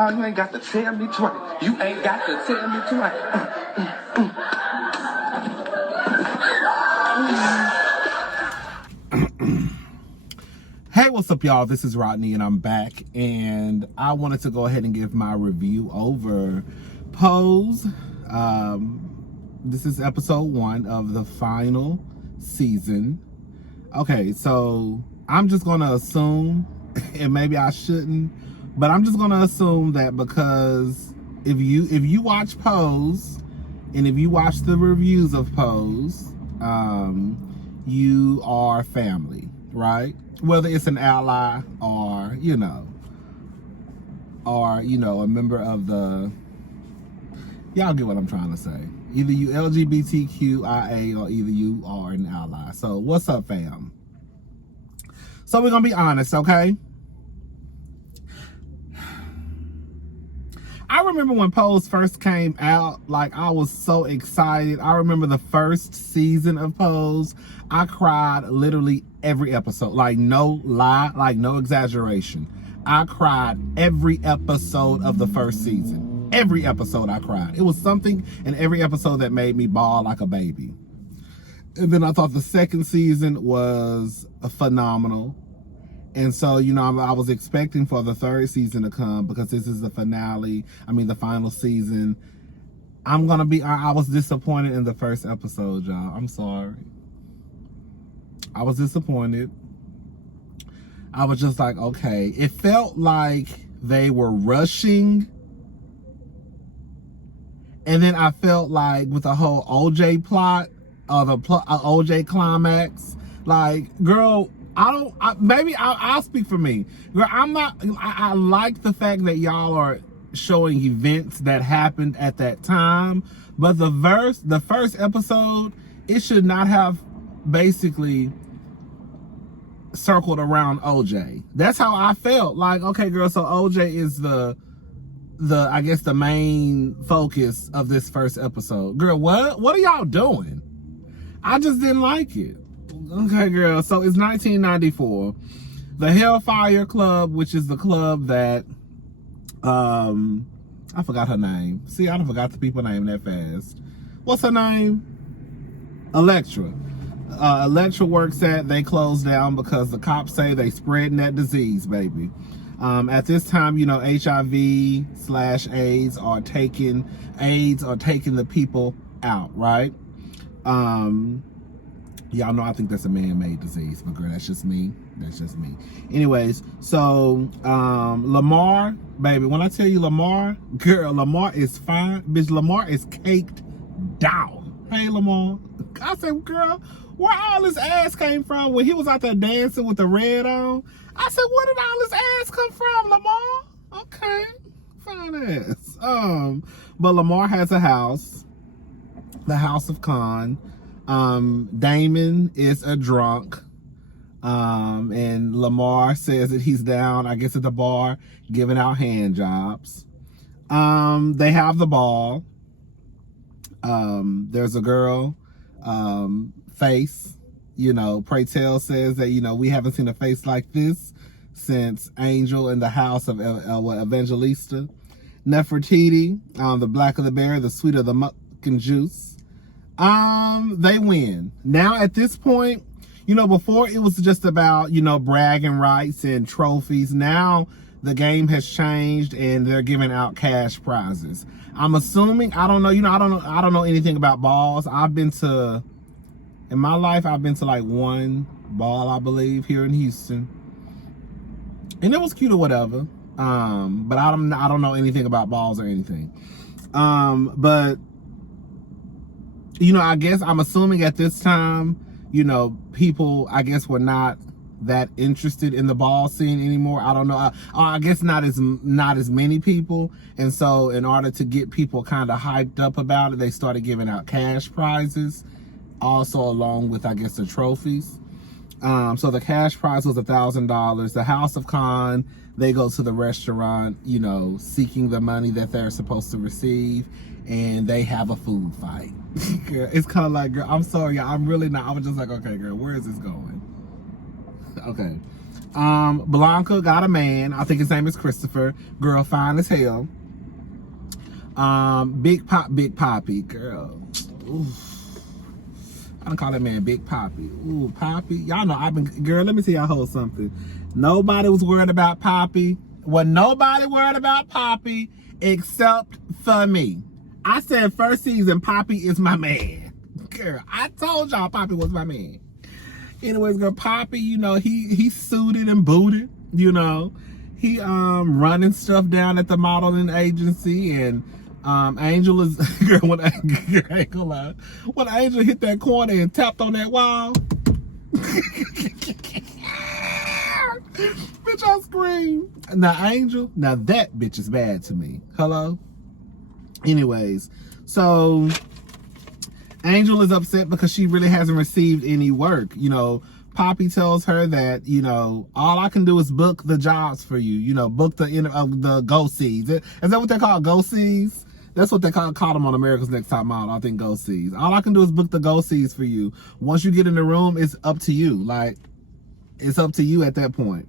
Oh, you ain't got to tell me twice. You ain't got to tell me twice. Hey, what's up, y'all? This is Rodney, and I'm back, and I wanted to go ahead and give my review over Pose. This is episode 1 of the final season. Okay, so I'm just gonna assume, and maybe I shouldn't, but I'm just gonna assume that because if you watch Pose, and if you watch the reviews of Pose, you are family, right? Whether it's an ally or, a member of the, y'all get what I'm trying to say. Either you LGBTQIA or either you are an ally. So what's up, fam? So we're gonna be honest, okay? I remember when Pose first came out, like, I was so excited. I remember the first season of Pose. I cried literally every episode. Like, no lie, like, no exaggeration. I cried every episode of the first season. Every episode I cried. It was something in every episode that made me bawl like a baby. And then I thought the second season was phenomenal. And so, I was expecting for the third season to come because this is the finale. The final season. I was disappointed in the first episode, y'all. I'm sorry. I was disappointed. I was just like, okay. It felt like they were rushing. And then I felt like with the whole OJ plot, or the OJ climax, like, girl, I'll speak for me. Girl, I like the fact that y'all are showing events that happened at that time, but the first episode, it should not have basically circled around OJ. That's how I felt. Like, okay, girl, so OJ is the I guess the main focus of this first episode. Girl, what are y'all doing? I just didn't like it. Okay, girl, so it's 1994. The Hellfire Club, which is the club that, I forgot her name. See, I don't forgot the people's name that fast. What's her name? Electra. Electra works at, they closed down because the cops say they spreading that disease, baby. At this time, HIV/AIDS are taking the people out, right? Y'all know I think that's a man-made disease, but girl, that's just me. Anyways, so Lamar, baby, when I tell you Lamar, girl, Lamar is fine. Bitch, Lamar is caked down. Hey, Lamar. I said, girl, where all this ass came from when he was out there dancing with the red on? I said, where did all this ass come from, Lamar? Okay, fine ass. But Lamar has a house, the House of Con. Damon is a drunk. And Lamar says that he's down, I guess, at the bar, giving out hand jobs. They have the ball. There's a girl, Face, Pray Tell says that, we haven't seen a face like this since Angel in the house of Evangelista. Nefertiti, the blacker the berry, the sweeter the mucking juice. They win. Now at this point, before it was just about, bragging rights and trophies. Now the game has changed and they're giving out cash prizes. I'm assuming, I don't know, I don't know anything about balls. In my life, I've been to like one ball, I believe, here in Houston. And it was cute or whatever. But I don't know anything about balls or anything. But I guess I'm assuming at this time, people, I guess, were not that interested in the ball scene anymore. I don't know. I guess not as many people. And so in order to get people kind of hyped up about it, they started giving out cash prizes, also along with, I guess, the trophies. So the cash prize was $1,000. The House of Con, they go to the restaurant, seeking the money that they're supposed to receive, and they have a food fight. Girl, it's kind of like, girl, I'm sorry, I'm really not. I was just like, okay, girl, where is this going? Okay. Blanca got a man. I think his name is Christopher. Girl, fine as hell. Big Poppy, girl. Oof. I don't call that man Big Poppy. Ooh, Poppy. Y'all know girl, let me tell y'all hold something. Nobody was worried about Poppy. Well, nobody worried about Poppy except for me. I said first season, Poppy is my man. Girl, I told y'all Poppy was my man. Anyways, girl, Poppy, you know, he suited and booted, you know. He running stuff down at the modeling agency, and Angel is girl, when Angel hit that corner and tapped on that wall. Bitch, I scream. Now Angel, now that bitch is bad to me. Hello? Anyways, so Angel is upset because she really hasn't received any work. You know, Poppy tells her that, you know, all I can do is book the jobs for you. You know, book the go-sees. Is that what they call go-sees? That's what they call them on America's Next Top Model. I think go-sees. All I can do is book the go-sees for you. Once you get in the room, it's up to you. Like, it's up to you at that point.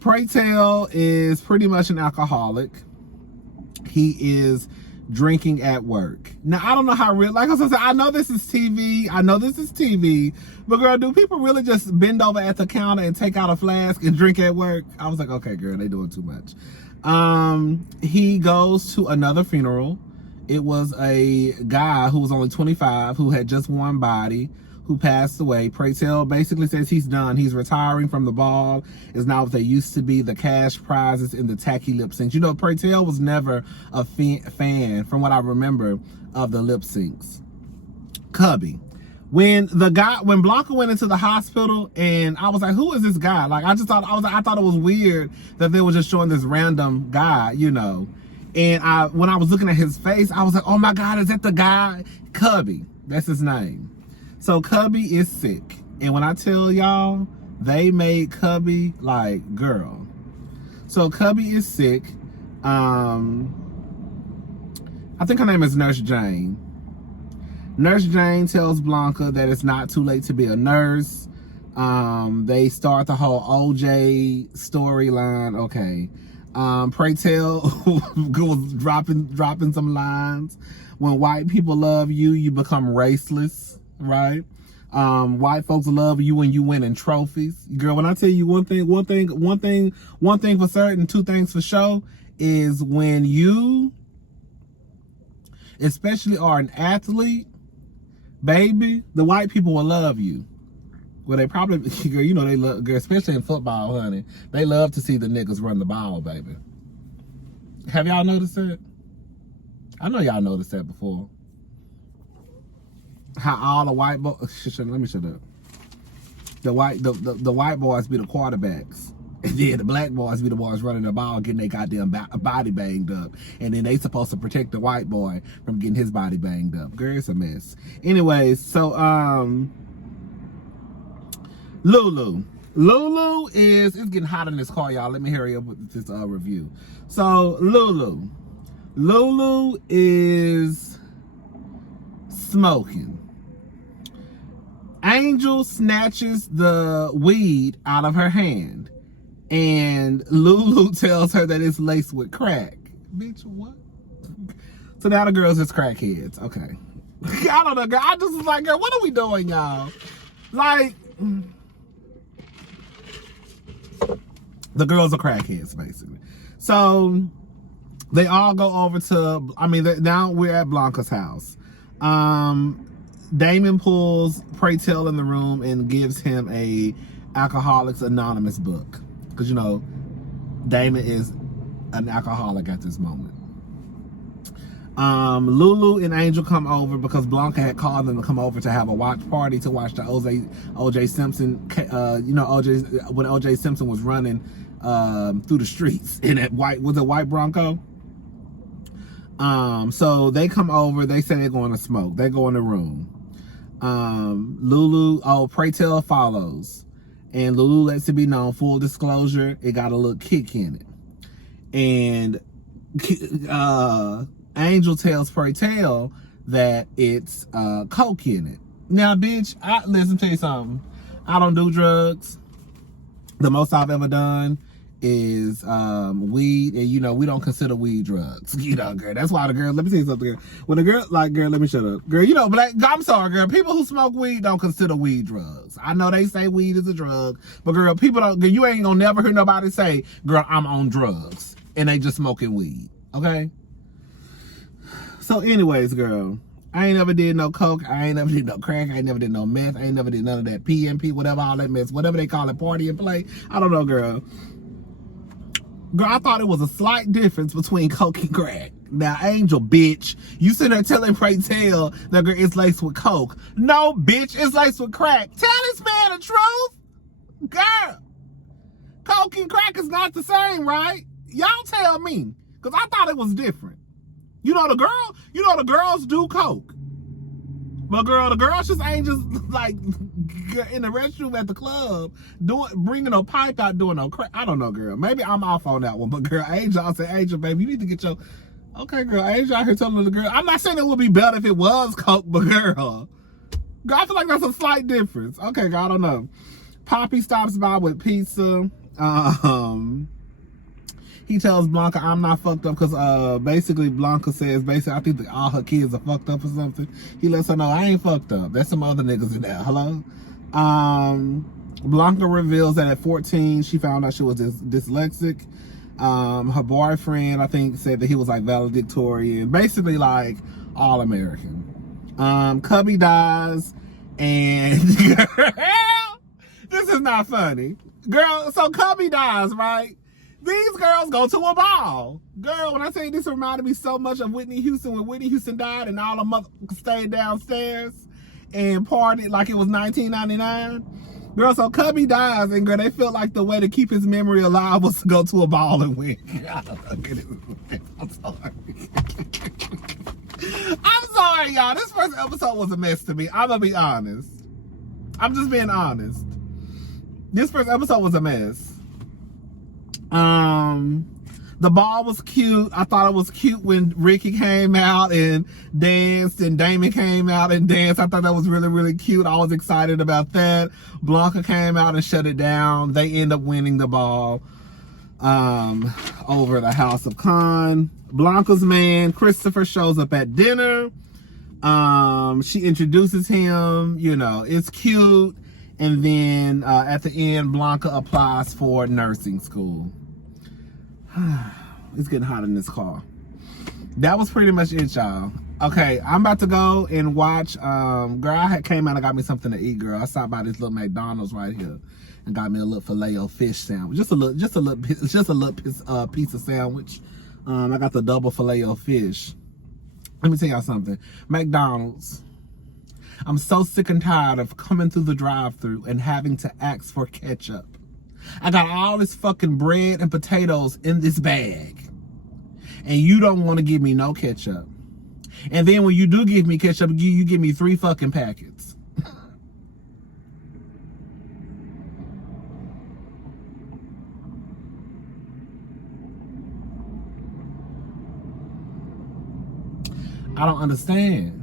Pray Tell is pretty much an alcoholic. He is drinking at work. Now, I don't know how real, like I said, I know this is TV. But girl, do people really just bend over at the counter and take out a flask and drink at work? I was like, okay, girl, they doing too much. He goes to another funeral. It was a guy who was only 25, who had just one body, who passed away. Pray Tell basically says he's done. He's retiring from the ball. It's not what they used to be, the cash prizes and the tacky lip syncs. You know, Pray Tell was never a fan, from what I remember, of the lip syncs. Cubby. When Blanca went into the hospital, and I was like, who is this guy? Like, I thought it was weird that they were just showing this random guy, you know. And when I was looking at his face, I was like, oh my God, is that the guy? Cubby. That's his name. So Cubby is sick. And when I tell y'all, they made Cubby like, girl. So Cubby is sick. I think her name is Nurse Jane. Nurse Jane tells Blanca that it's not too late to be a nurse. They start the whole OJ storyline. Okay. Pray Tell was dropping some lines. When white people love you, you become raceless, right? White folks love you when you winning trophies. Girl, when I tell you one thing for certain, two things for sure, is when you especially are an athlete, baby, the white people will love you. Well, they probably, girl, you know they love, girl, especially in football, honey. They love to see the niggas run the ball, baby. Have y'all noticed that? I know y'all noticed that before. How all the white boys, let me shut up. The white boys be the quarterbacks. And then the black boys be the ones running the ball, getting their goddamn body banged up. And then they supposed to protect the white boy from getting his body banged up. Girl, it's a mess. Anyways, so, Lulu is, it's getting hot in this car, y'all. Let me hurry up with this review. So, Lulu is smoking. Angel snatches the weed out of her hand, and Lulu tells her that it's laced with crack. Bitch, what? So now the girls is crackheads. Okay. I don't know, girl. I just was like, girl, what are we doing, y'all? Like, the girls are crackheads, basically. So they all go over to, now we're at Blanca's house. Damon pulls Pray Tell in the room and gives him a Alcoholics Anonymous book. Because, you know, Damon is an alcoholic at this moment. Lulu and Angel come over because Blanca had called them to come over to have a watch party to watch the OJ Simpson, when OJ Simpson was running through the streets in that white Bronco. So they come over, they say they're going to smoke. They go in the room. Pray Tell follows. And Lulu lets it be known, full disclosure, it got a little kick in it. And Angel tells Pray Tell that it's coke in it. Now, bitch, listen, tell you something. I don't do drugs. The most I've ever done is weed, and you know we don't consider weed drugs. You know, girl. That's why the girl. Let me tell you something, girl. When a girl, like, girl, let me shut up, girl. You know, I'm sorry, girl. People who smoke weed don't consider weed drugs. I know they say weed is a drug, but girl, people don't. Girl, you ain't gonna never hear nobody say, "Girl, I'm on drugs," and they just smoking weed. Okay. So, anyways, girl. I ain't never did no coke. I ain't never did no crack. I ain't never did no meth. I ain't never did none of that PMP, whatever, all that mess, whatever they call it, party and play. I don't know, girl. Girl, I thought it was a slight difference between coke and crack. Now, Angel, bitch, you sitting there telling Pray Tell that girl it's laced with coke. No, bitch, it's laced with crack. Tell this man the truth. Girl, coke and crack is not the same, right? Y'all tell me, because I thought it was different. You know the girls do coke. But girl, the girls just ain't just like in the restroom at the club bringing no pipe out doing no crack. I don't know, girl. Maybe I'm off on that one. But girl, Angel, I said, Angel, baby, you need to get your... Okay, girl, Angel out here telling the girl. I'm not saying it would be better if it was coke, but girl, I feel like that's a slight difference. Okay, girl, I don't know. Poppy stops by with pizza. He tells Blanca, I'm not fucked up, because basically Blanca says, I think that all her kids are fucked up or something. He lets her know, I ain't fucked up. There's some other niggas in there. Hello? Blanca reveals that at 14, she found out she was dyslexic. Her boyfriend, I think, said that he was like valedictorian. Basically like all American. Cubby dies, and girl, this is not funny. Girl, so Cubby dies, right? These girls go to a ball. Girl, when I tell you this reminded me so much of Whitney Houston when Whitney Houston died and all the motherfuckers stayed downstairs and partied like it was 1999. Girl, so Cubby dies, and girl, they felt like the way to keep his memory alive was to go to a ball and win. I'm sorry. I'm sorry, y'all. This first episode was a mess to me. I'm gonna be honest. I'm just being honest. This first episode was a mess. The ball was cute. I thought it was cute when Ricky came out and danced, and Damon came out and danced. I thought that was really, really cute. I was excited about that. Blanca came out and shut it down. They end up winning the ball over the House of Khan. Blanca's man, Christopher, shows up at dinner. She introduces him. You know, it's cute. And then at the end, Blanca applies for nursing school. It's getting hot in this car. That was pretty much it, y'all. Okay, I'm about to go and watch. Girl, I came out and got me something to eat, girl. I stopped by this little McDonald's right here and got me a little filet-o-fish sandwich. Just a little piece of sandwich. I got the double filet-o-fish. Let me tell y'all something. McDonald's. I'm so sick and tired of coming through the drive-thru and having to ask for ketchup. I got all this fucking bread and potatoes in this bag, and you don't want to give me no ketchup. And then when you do give me ketchup, you give me 3 fucking packets. I don't understand.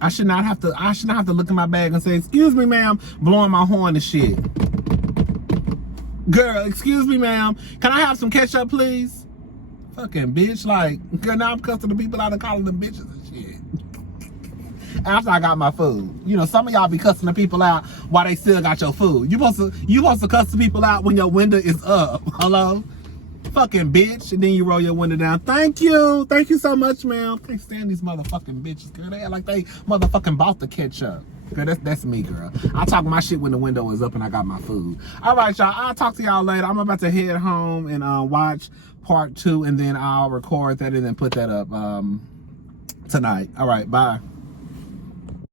I should not have to look in my bag and say, excuse me, ma'am, blowing my horn and shit. Girl, excuse me, ma'am, can I have some ketchup, please? Fucking bitch, like, girl, now I'm cussing the people out and calling them bitches and shit. After I got my food. You know, some of y'all be cussing the people out while they still got your food. You supposed to cuss the people out when your window is up. Hello? Fucking bitch. And then you roll your window down. Thank you so much, ma'am. Can't stand these motherfucking bitches, girl. They act like they motherfucking bought the ketchup. Girl, that's me, girl. I talk my shit when the window is up and I got my food. All right, y'all. I'll talk to y'all later. I'm about to head home and watch part 2, and then I'll record that and then put that up tonight. All right, bye.